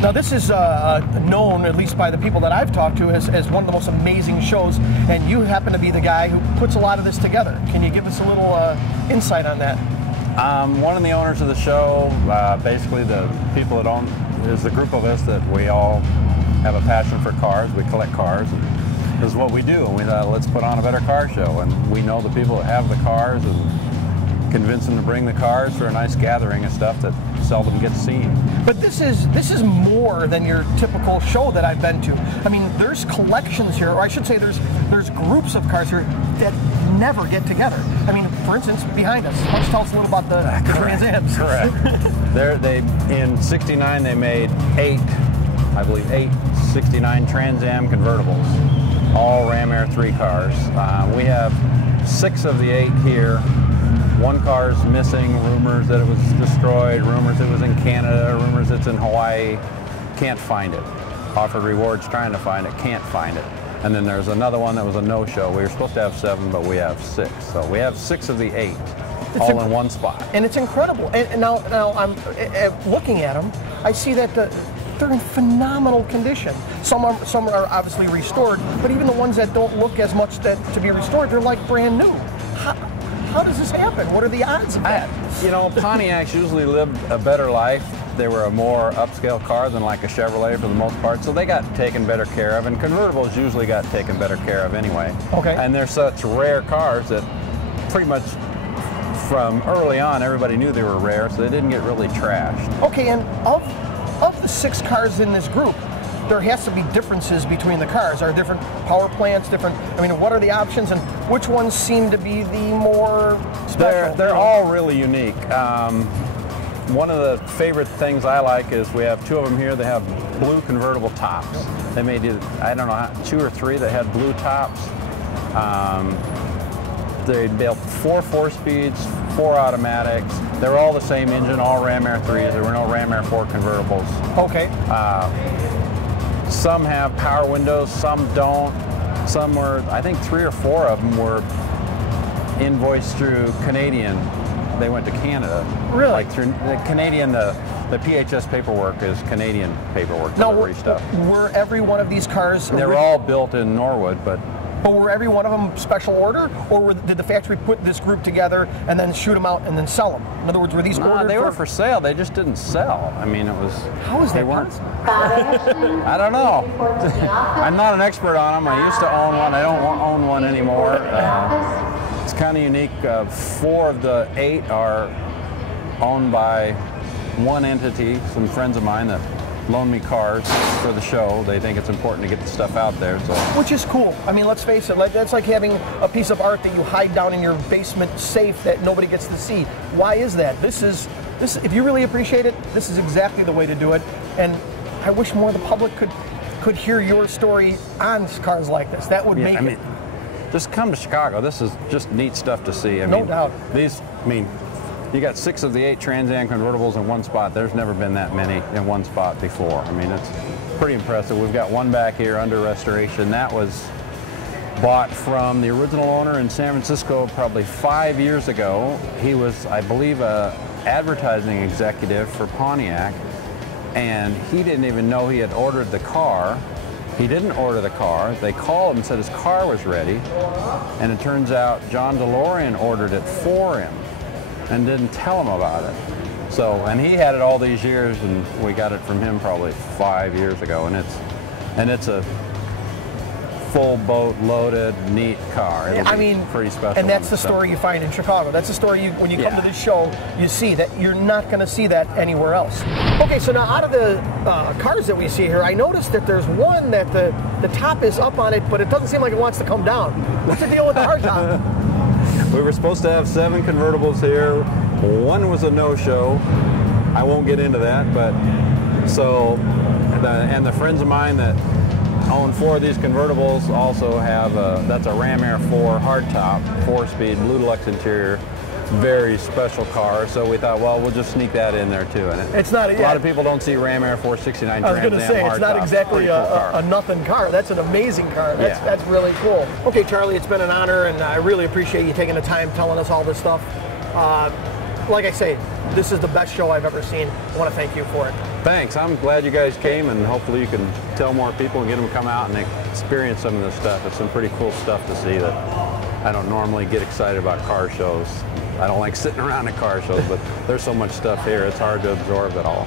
Now this is known, at least by the people that I've talked to, as one of the most amazing shows, and you happen to be the guy who puts a lot of this together. Can you give us a little insight on that? One of the owners of the show, basically the people that own, is the group of us that we all have a passion for cars. We collect cars, and this is what we do, and we thought, let's put on a better car show, and we know the people that have the cars and convince them to bring the cars for a nice gathering of stuff that seldom gets seen. But this is more than your typical show that I've been to. I mean, there's collections here, or I should say there's groups of cars here that never get together. I mean, for instance, behind us, why don't you tell us a little about the Trans Ams? Correct. In '69 they made eight 69 Trans Am Convertibles, all Ram Air 3 cars. We have 6 of the 8 here. One car is missing, rumors that it was destroyed, rumors it was in Canada, rumors it's in Hawaii. Can't find it. Offered rewards trying to find it, can't find it. And then there's another one that was a no-show. We were supposed to have 7, but we have 6. So we have 6 of the 8, all in one spot. And it's incredible. And now I'm looking at them, I see that they're in phenomenal condition. Some are obviously restored, but even the ones that don't look as much to be restored, they're like brand new. How does this happen? What are the odds of that? You know, Pontiacs usually lived a better life. They were a more upscale car than like a Chevrolet for the most part, so they got taken better care of, and convertibles usually got taken better care of anyway. Okay. And they're such rare cars that pretty much from early on everybody knew they were rare, so they didn't get really trashed. Okay, and of the 6 cars in this group, there has to be differences between the cars. Are there different power plants, different, I mean, what are the options, and which ones seem to be the more special? They're all really unique. One of the favorite things I like is we have 2 of them here. They have blue convertible tops. They made, I don't know, 2 or 3 that had blue tops. They built 4 4-speeds, 4 automatics. They're all the same engine, all Ram Air 3s. There were no Ram Air 4 convertibles. Okay. Some have power windows, some don't. Some were, I think 3 or 4 of them were invoiced through Canadian. They went to Canada. Really? Like through the Canadian, the PHS paperwork is Canadian paperwork, delivery stuff. Were every one of these cars... They were all built in Norwood, but were every one of them special order, or did the factory put this group together and then shoot them out and then sell them? In other words, were these ordered? They were for sale. They just didn't sell. I mean, it was... How is that possible? I don't know. I'm not an expert on them. I used to own one. I don't own one anymore. It's kind of unique. 4 of the 8 are owned by one entity, some friends of mine that loan me cars for the show. They think it's important to get the stuff out there. So. Which is cool. I mean, let's face it, that's like having a piece of art that you hide down in your basement safe that nobody gets to see. Why is that? This, if you really appreciate it, this is exactly the way to do it. And I wish more of the public could hear your story on cars like this. That would make it. Just come to Chicago. This is just neat stuff to see. No doubt. You got 6 of the 8 Trans Am convertibles in one spot. There's never been that many in one spot before. I mean, it's pretty impressive. We've got one back here under restoration. That was bought from the original owner in San Francisco probably 5 years ago. He was, I believe, an advertising executive for Pontiac, and he didn't even know he had ordered the car. He didn't order the car. They called and said his car was ready, and it turns out John DeLorean ordered it for him and didn't tell him about it. So, and he had it all these years, and we got it from him probably 5 years ago, and it's a full boat loaded, neat car. I mean, pretty special. And that's the story you find in Chicago. That's the story when you come to this show, you see that you're not going to see that anywhere else. Okay, so now out of the cars that we see here, I noticed that there's one that the top is up on it, but it doesn't seem like it wants to come down. What's the deal with the hard top? We were supposed to have 7 convertibles here. 1 was a no-show. I won't get into that, but so, and the friends of mine that own 4 of these convertibles also have that's a Ram Air 4 hardtop, 4-speed, blue deluxe interior, very special car. So we thought, well, we'll just sneak that in there too. And it's not a lot of people don't see Ram Air 469 Trans Am hardtop. I was going to say, it's not exactly a nothing car. That's an amazing car. That's really cool. Okay, Charlie, it's been an honor, and I really appreciate you taking the time telling us all this stuff. like I say, this is the best show I've ever seen. I want to thank you for it. Thanks. I'm glad you guys came, and hopefully you can tell more people and get them to come out and experience some of this stuff. It's some pretty cool stuff to see that I don't normally get excited about car shows. I don't like sitting around at car shows, but there's so much stuff here, it's hard to absorb it all.